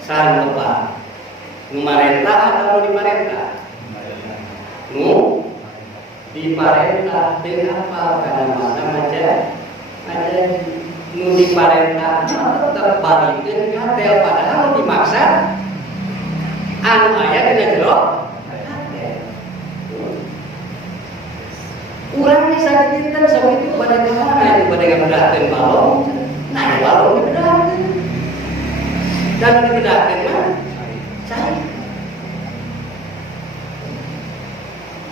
san lepas numarentah atau diparentah diparentah dengan apa karena masa aja nu diparentah tetap balikeun katel padahal dimaksa anu aya dina jero katel. Urang bisa dinten sabegitu pada kemana itu pada ngabedahkeun balong. Nah, balong dibedahkeun. Dan dibedahkeun mah cai.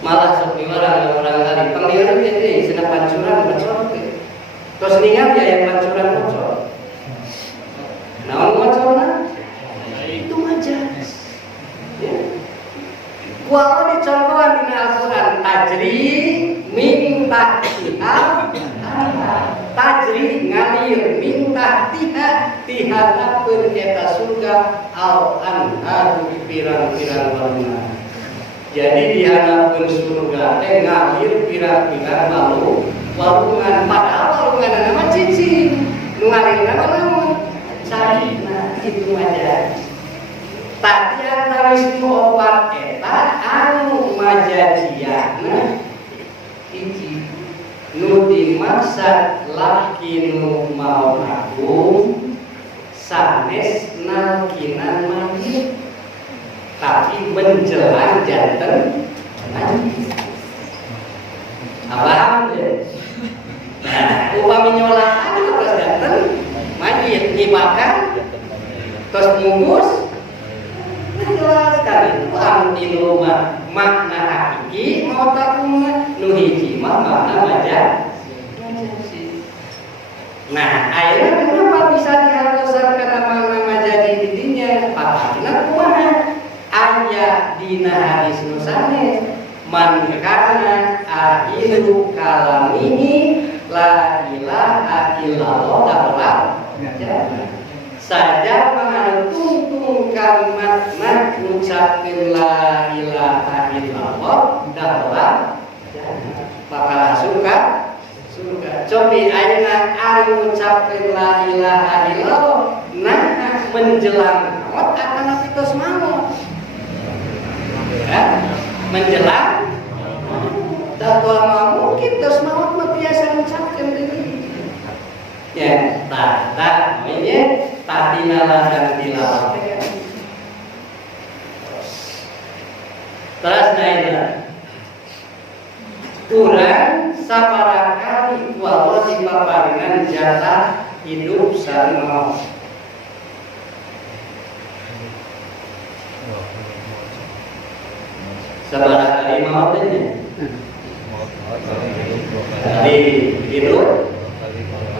Malah sepi orang kali pengliru jadi sedang pancuran bocor terus ningat ya yang pancuran bocor naon bocorna itu majas ya kualo dicontohan dina Al-Quran tajri min tahtiha tajri ngalir min tahtiha tihanapeun eta surga al-anharu pirang-pirang waluna. Jadi diharapkan surga teh ngalir pirang-pirang walungan padahal walungan nama cicing nu ngalir nama cai. Nah itu aja tadi antawis nu opat eta anu majajiana hiji nu dimaksud laki nu mau agung sanes nalkinan mayit tapi menjelang janten nanti. Paham deh. Nah, upami nyolatan terus janten mayit nyibakan terus mungkus. Jelaskan itu anu di rumah makna hakiki mau takungan nu hiji mah makna majazi. Nah, akhirnya kenapa bisa diharuskan karena makna majazi didinya? Pakatna kumaha? Aya dina hadis nusanes man kana akhiru kalamihi la ilaha illallah dalam saja manganu tungtung kalimat ngucapkeun la ilaha illallah dalam bakal surga cobi ayeuna ari ngucapkeun la ilaha illallah nah menjelang maut akan pitos maut ya, menjelang tak lama mungkin terus maut biasa mengucapkan diri Ya, tak, namanya tatina ladang tilawat kan. Terus naiklah. Kurang saparakali walau dipaparingan jatah hidup sareng maut. Saparakali maut ini. Kali hidup,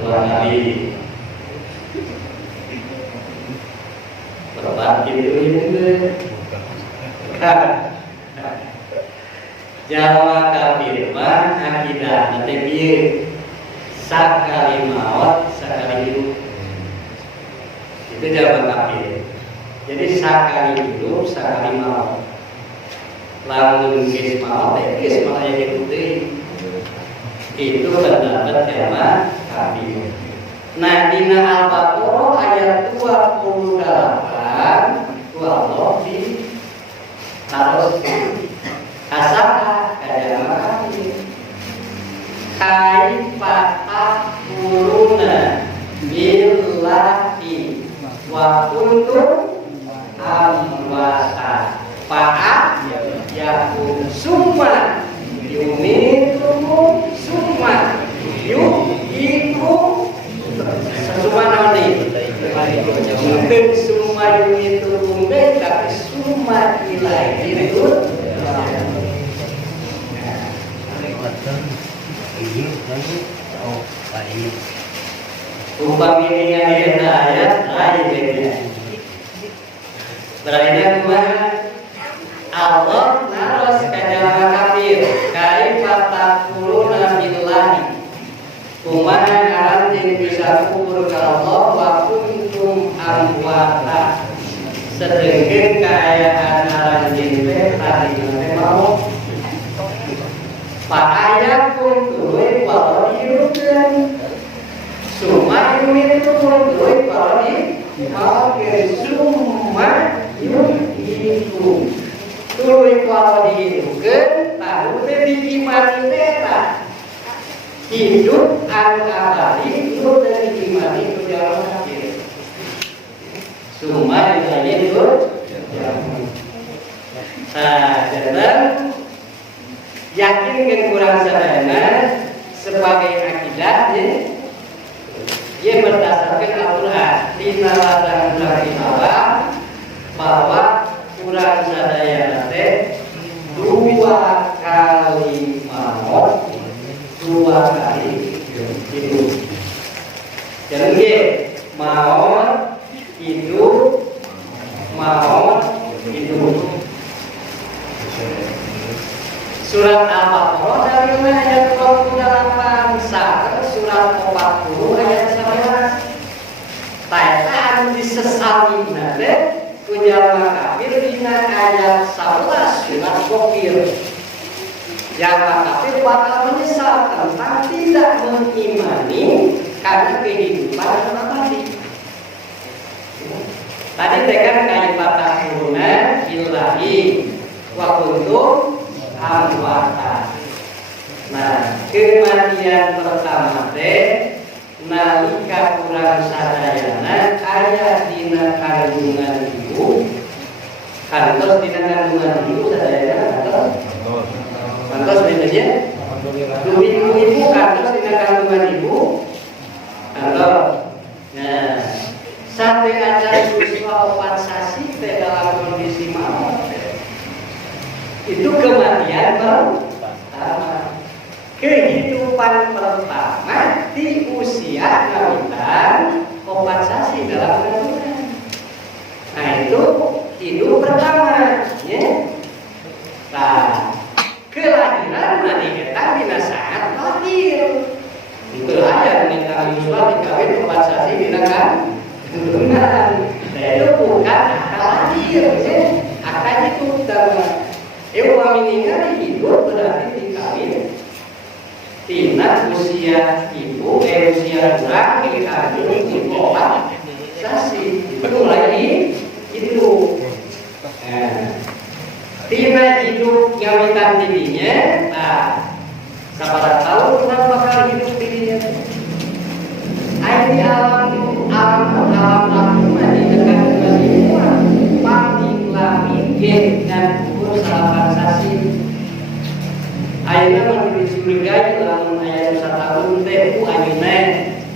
dua kali. Berapa itu? Jawa kafir mah akidah nanti bieu sakali maut sakali hidup. Itu Jawa kafir. Jadi sakali hidup sakali maut. Lamun geus maut geus malah hidup deui. Itu pendapat Jawa kafir. Nah dina Al-Baqarah ayat 28 Allah di harus asaka kajama kafir kaifata kuruna billahi wa kuntum amwata fa'a yakun summa yumitukum summa yuhikum summa nanti mungkin summa yumitukum tapi summa ilaihi umpaminya di ayat lainnya berarti kumaha Allah naros kajama kafir kaifata quluna billahi kumaha ngaran bisa kufur ka Allah wa kuntum amwata sedengkeun kaayaan aranjeun teh tadi mau pakaian pun tuh kalau dihidupkan, semua itu pun tuh kalau dimakan, semua itu tuh kalau dihidupkan, tahu dari iman kita hidup abadi hidup dari iman itu jauh kafir, semua itu dan yakin dengan kurang sadana sebagai akidah dia berdasarkan Al-Quran dina ladang bawah bahwa kurang sadaya dua kali maut dua kali hidup jadi maut hidup Surat Al-Baqarah dari ayat 28 sampai surat 40 ayat 11. Tayaan disesali nade kujalma kafir dina ayat 11 surat Ghafir. Jalma kafir bakal menyesal tentang tidak mengimani karena kehidupan abadi. Tadi tekan kaifatan kuruna billahi wa kuntum amwata. Nah, kematian pertama teh nalika kurang sadayana aya dina kandungan ibu. Kantos dina kandungan ibu sadayana kantos bedanya. Ibu kantos dina kandungan ibu. Kantos. Nah, sampai acara siswa opat sasi teh dalam kondisi maut. Itu kematian pertama. Kehidupan pertama di usia kawitan opat sasi dalam kandungan. Nah itu hidup pertama, ya. Nah, kelahiran nanti kita dina saat lahir. Itu aja minta visual dikawin opat sasi dina kandungan. Itu bukan akal lahir, ya. Akal itu utama. Meninggal hidup berarti dikawin tina usia ibu usia kurang dikawin ibu opat sasi itu mulai hidup. Tina hidup ngawitan dirinya, nah, sabar tahu kenapa bakal hidup dirinya. Ayo curigai lamun aya nu satahun teh ku anjeunna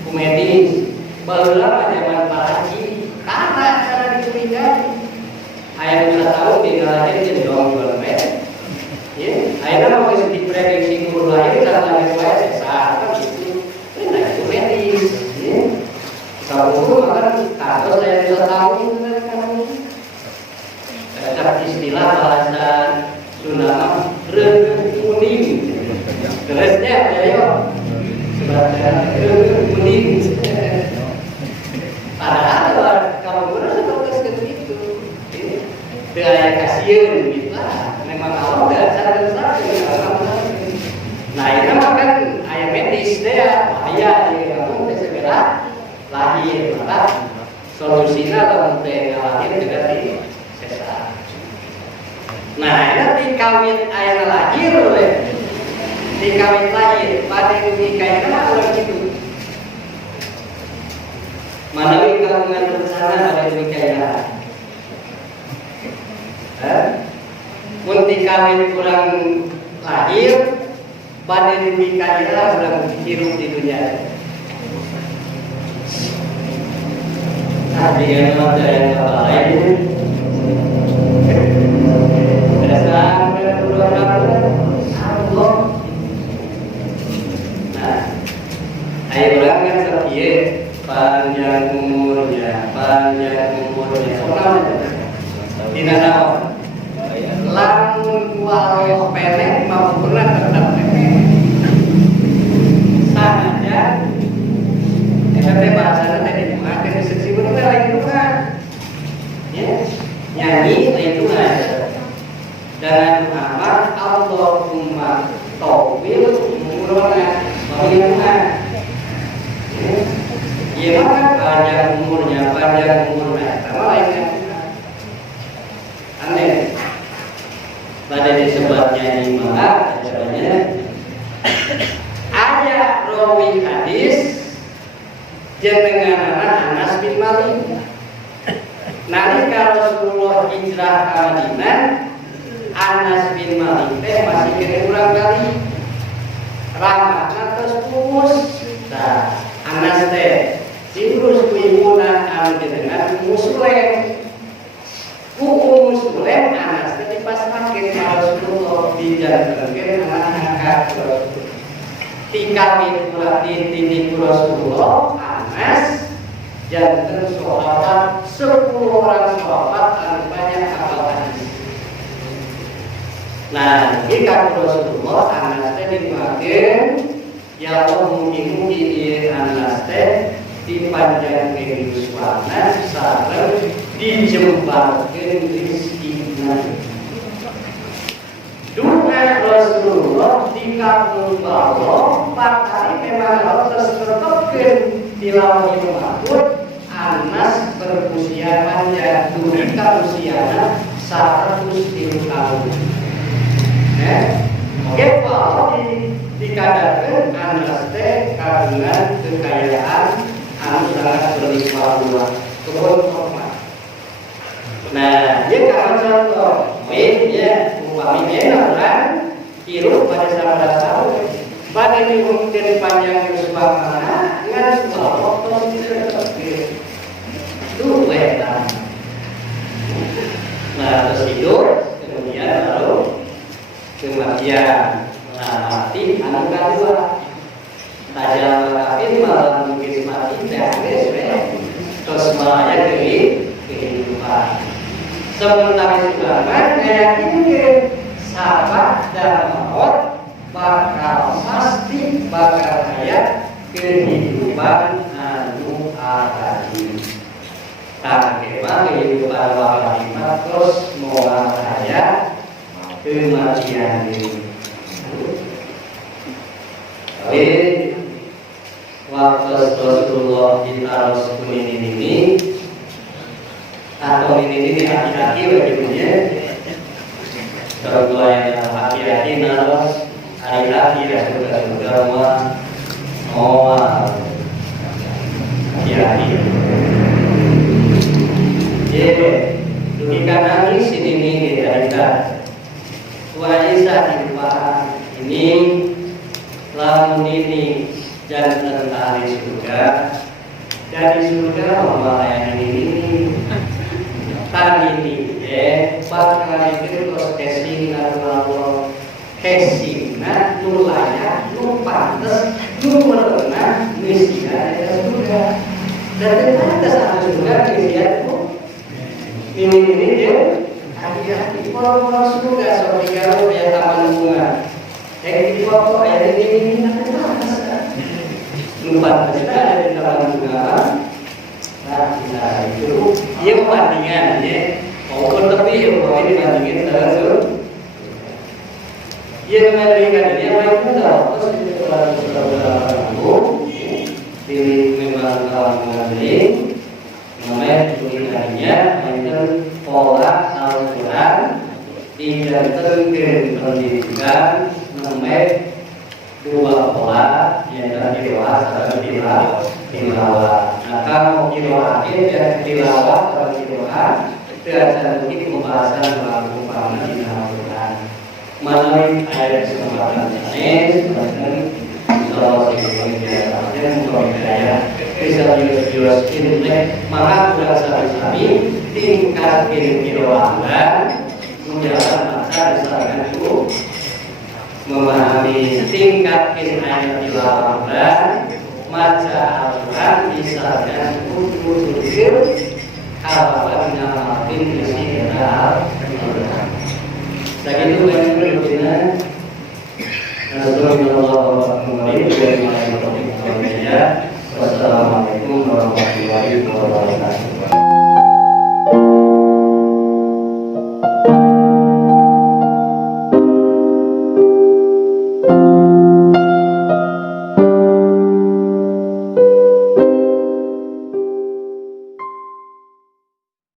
ku medis. Baheula zaman para haji karena cara dicurigai. Aya nu satahun tinggal aja jeung dong med. Ya, ayeuna mah geus diprediksi guru lahir dan lahir wae sesat kan gitu. Nah itu medis. Ya. Kalau makan kados saya bisa tahu kan. Istilah bahasa Sunda reug kuning. Terusnya ayo sebagian reug kuning. Padahal kamu benar seperti itu. Daya kasieun gitu lah. Memang Allah enggak cara-cara. Nah, ini makan ayam medis dia bahaya dia kamu segera lahir maka solusinya lamun teh lahir juga di sesat. Nah, ini dikawin ayah lahir we. Dikawin lahir pada nikahin orang gitu. Manawi kagungan rencana pada nikahin. Mun dikawin kurang lahir pada nikahin kurang hirup di dunia. Tadi yang ada yang lain. Nah, ayo orang kan sepiye panjang umurnya. Dina naon? Lamun wae pendek mau pernah tetap pendek. Saja. Eta teh bahasana teh dipakai di sisi bener lain bukan. Ya, nyanyi lain bukan. Dan Muhammad Allahumma tawil umurna wa ya maka panjang umurnya sama lainnya aneh pada disebutnya imam caranya ayat rawi hadis jenenganana Anas bin Malik nalika Rasulullah hijrah ke Madinah Anas bin Malik teh masih kena ulang kali ramatna terus pumus. Nah, Anas teh sirus ku ibuna anu jenengan Muslim. Ku Muslim Anas teh dipasrahkeun ka Rasulullah dijantenkeun anak dikawin ulah dititip Rasulullah Anas janten sahabat 10 orang sahabat anu banyak hafal hadis. Nah, jika Rasulullah Anas teh dimakeun ya Allah mugi-mugi ieu Anas teh dipanjangkeun yuswana sareng dijembarkeun rezekina. Doa Rasulullah dikabul Allah pakali memang Allah tertetepkeun di lauhul mahfuz Anas berusia panjang dunia usiana 103 tahun. Oke, kalau dikatakan Anas teh kagungan kekayaan anu sangat berlimpah ruah kebun kurma. Nah, dia kalau contoh, ya upaminya orang hirup pada sabda tahun, pada dimungkin panjang sebuah mana, ngan sebuah waktu tidak itu wetan. Nah, terus hidup, kemudian baru kematian. Nah, mati anu kadua tajam kafir malah mungkin mati beres terus malah kehidupan sementara itu kan yakin sahabat dan maut bakal pasti bakal kaya kehidupan anu abadi tak kira kehidupan abadi terus mau kaya kematian ini. Tapi waktu Rasulullah kita harus ini atau ini hati-hati wajibnya. Kalau yang hati-hati harus hati-hati ya sudah hati-hati. Jadi dunia nangis ini kita Aisyah di ini lamun ini jantan ahli surga, dari surga melayani ini tadi ini bakal itu terus casing Allah casing nulaya pantes pernah misinya ada surga dan ternyata saat surga misinya ini dia hati-hati orang surga seperti kalau ya taman bunga di waktu ayat ini lupa kita ada di taman bunga. Nah itu dia perbandingan ya maupun tapi ini bandingin terus dia memberikan dia baik betul terus itu di memang kawan mengambil namanya tulisannya mainkan pola Al-Quran tidak terkait pendidikan namanya dua pola yang dibahas dalam tilawah. Nah kalau tilawah dan tilawah atau tilawah berdasarkan pembahasan dalam pemahaman Al-Quran melalui ayat kesempatan ini dan insyaallah sebelumnya mengkomentari bisa jelas ini maka berasa sapi tingkat tilawah menjalankan masa misalkan itu memahami tingkat ayat tilawah maca Al-Quran misalkan untuk sujud kalau nama bin isi Al-Quran. Segitu yang berbeda. Wassalamualaikum warahmatullahi wabarakatuh.